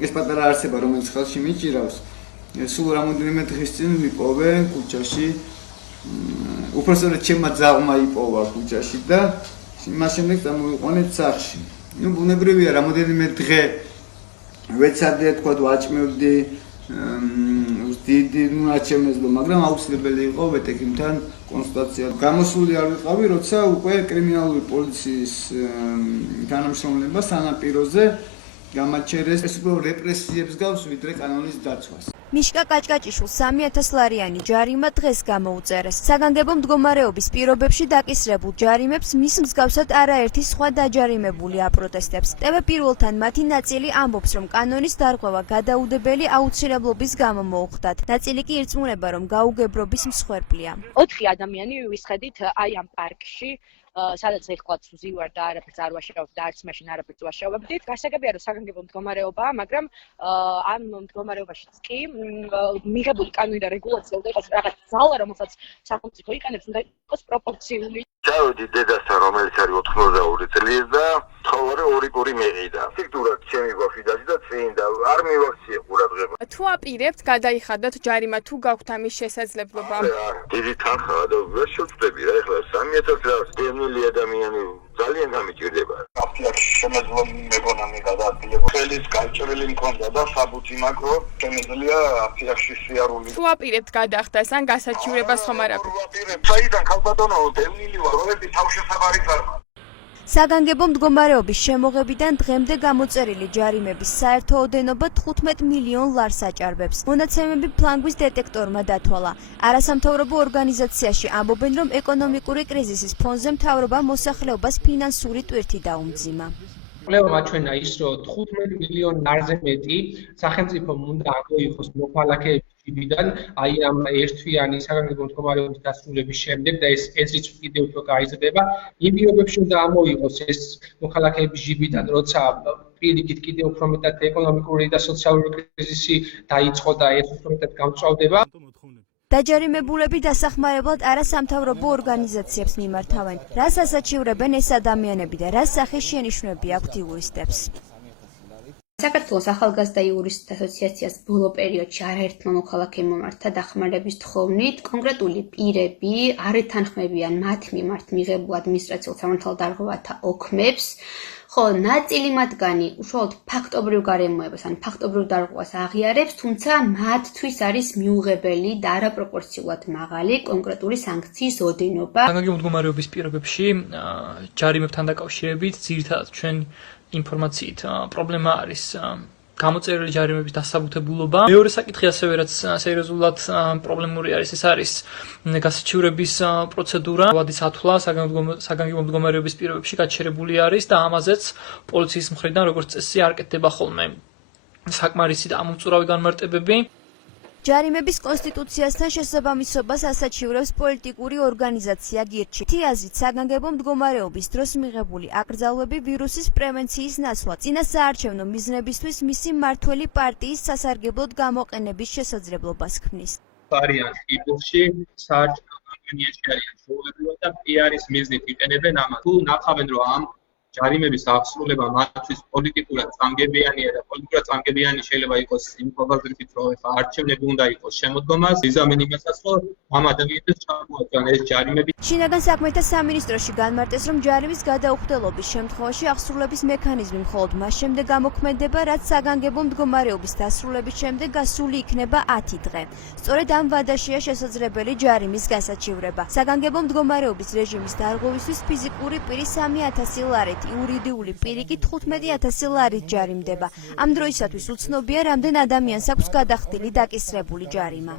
ეს პატარა არსება, რომელიც ხელში მიჭირავს, სულ რამოდენიმე დღის წინ ვიპოვე ქუჩაში. უпроსტოდ ჩემმა ძაღლმა იპოვა ქუჩაში და მას შემდეგ წამოვიყვანეთ სახლში. ნუ ბუნებრივია, რამოდენიმე დღე ვეცადე თქვა ვაჭმევდი ვზდიდი ნაჩემესლო, მაგრამ აუცილებელი იყო ვეტეკიმთან კონსულტაცია. გამოსული არ ვიყავი, როცა უკვე კრიმინალური პოლიციის თანამშრომლება სანაპიროზე გამაჩერეს, ეს უფრო რეპრესიებს გავს, ვიდრე კანონის დაცვას. მიშკა კაჭკაჭიშვილს 3000 ლარიანი ჯარიმა დღეს გამოუწერეს. საგანგებო მდგომარეობის პირობებში დაკისრებულ ჯარიმებს მის მსგავსად არაერთი სხვა დაჯარიმებული აპროტესტებს. ტევე პირველთან მათი ნაწილი ამბობს, რომ კანონის დარღვევა გადაუდებელი აუცილებლობის გამო მოუხდათ. ნაწილი კი ირწმუნება, რომ გაუგებრობის მსხვერპლია. 4 ადამიანი ვისხედით აი ამ პარკში, სადაც ეხლაც ვზივარ და არაფერს არ ვაშავებ და არც მაშინ არაფერს ვაშავებდით. გასაგებია, რომ საგანგებო მდგომარეობაა, მაგრამ ამ მდგომარეობაშიც კი მიღებული კანონი და რეგულაცია უნდა იყოს რაღაც ძალა, რომელსაც სახელმწიფო იყენებს, უნდა იყოს პროპორციული. ჩავედი დედასთან, რომელიც არის 82 წლის და ცხოვრე ორი კური მეყიდა. ფაქტურად ჩემი გვაქვს და წინ და არ მივაქციე ყურადღება. თუ აპირებთ, გადაიხადოთ ჯარიმა, თუ გაქვთ ამის შესაძლებლობა. დიდი თანხაა და ვერ შევწდები რა, ეხლა 3000 ლარს დევნილი ადამიანი ძალიან გამიჭირდება. აფიაქში შემეძლო მეგონა მიღადადილება. ხელის გაჭრილი მქონდა და საბუთი მაკრო შემეძლია აფიაქში სიარული. თუ აპირებთ გადახდას ან გასაჩივრებას ხომ არ აქვთ? საიდან ქალბატონო დევნილი ვარ, რომელი თავშესაფარი წარმა. საგანგებო მდგომარეობის შემოღებიდან დღემდე გამოწერილი ჯარიმების საერთო ოდენობა 15 მილიონ ლარს აჭარბებს. მონაცემები ფლანგვის დეტექტორმა დათვალა. არასამთავრობო ორგანიზაციაში ამბობენ, რომ ეკონომიკური კრიზისის ფონზე მთავრობამ მოსახლეობას ფინანსური ტვირთი დაუმძიმა. კვლევა მაჩვენა ის, რომ 15 მილიონ ლარზე მეტი სახელმწიფომ უნდა აღოიხოს მოქალაქეების ჯიბიდან აი ამ ერთთვიანი საგანგებო მდგომარეობის დასრულების შემდეგ და ეს რიცხვი კიდევ უფრო გაიზრდება. იმ პირობებში უნდა ამოიღოს ეს მოქალაქეების ჯიბიდან, როცა პირიქით კიდევ უფრო მეტად ეკონომიკური და სოციალური კრიზისი დაიწყო და ეს უფრო მეტად გამწვავდება. დაჯარიმებულები დასახმარებლად არასამთავრობო ორგანიზაციებს მიმართავენ. რას ასაჩივრებენ ეს ადამიანები და რა სახის შენიშვნები აქვთ იურისტებს? საქართველოს ახალგაზრდა იურისტთა ასოციაციას ბოლო პერიოდში არაერთმა მოქალაქემ მომართა დახმარების თხოვნით. კონკრეტული პირები არ ეთანხმებიან მათ მიმართ მიღებულ ადმინისტრაციულ სამართალ დარღვევათა ოქმებს. ხო, ნაწილი მათგანი უშუალოდ ფაქტობრივ გარემოებას ან ფაქტობრივ დარღვევას აღიარებს, თუმცა მათთვის არის მიუღებელი და არაპროპორციულად მაღალი კონკრეტული სანქციის ოდენობა. საგანგებო მდგომარეობის პირობებში ჯარიმებთან დაკავშირებით ძირითადად ჩვენ ინფორმაციით პრობლემა არის გამოწერილი ჯარიმების დასაბუთებულობა. მეორე საკითხი ასევე რაც სერიოზულად პრობლემური არის, ეს არის გასაჩივრების პროცედურა. ვადის ათვლა საგანგებო მდგომარეობის პირობებში გაჩერებული არის და ამაზეც პოლიციის მხრიდან როგორც წესი არ კეთდება ხოლმე საკმარისი და ამომწურავი განმარტებები. ჯარიმების კონსტიტუციასთან შესაბამისობას ასაჩივრებს პოლიტიკური ორგანიზაცია გირჩი. თიაზით საგანგებო მდგომარეობის დროს მიღებული აკრძალვები ვირუსის პრევენციის ნაცვლად წინასაარჩევნო მიზნებისთვის მისი მმართველი პარტიის სასარგებლოდ გამოყენების შესაძლებლობას ქმნის. არიან კიბურში, საარჩევნო კამპანიაში არიან ჩვეულებრივად და პიარის მიზნით იყენებენ ამას. თუ ნახავენ, რომ ამ ჯარიმების აღსრულება მათთვის პოლიტიკურად წამგებიანია და პოლიტიკურად წამგებიანი შეიძლება იყოს იმ ხალხაზრისით, რომ არჩევნები უნდა იყოს შემოდგომას, იზამენ იმასაც, რომ ამ ადამიანებს ჩამოაყალიბონ ეს ჯარიმები. შინაგან საქმეთა სამინისტროში განმარტეს, რომ ჯარიმის გადაუხდელობის შემთხვევაში აღსრულების მექანიზმი მხოლოდ მას შემდეგ გამოქმედება, რაც საგანგებო მდგომარეობის დასრულების შემდეგ გასული იქნება 10 დღე. სწორედ ამ ვადაშია შესაძლებელი ჯარიმის გასაჩივრება. საგანგებო მდგომარეობის რეჟიმის დარღვევისთვის ფიზიკური პირი 3000 ლარით, იურიდიული პირი კი 15000 ლარით ჯარიმდება. ამ დროისათვის უცნობია, რამდენ ადამიანს აქვს გადახდილი დაკისრებული ჯარიმა.